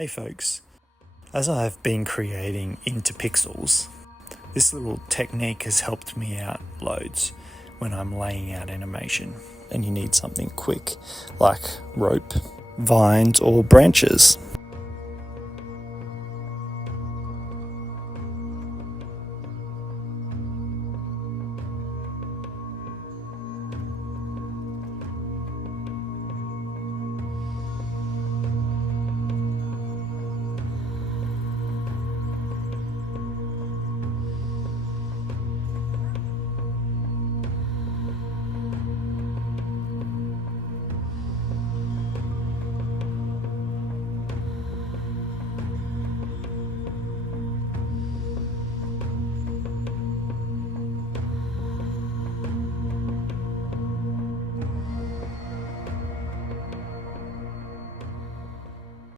Hey folks, as I've been creating into pixels, this little technique has helped me out loads when I'm laying out animation and you need something quick like rope, vines or branches.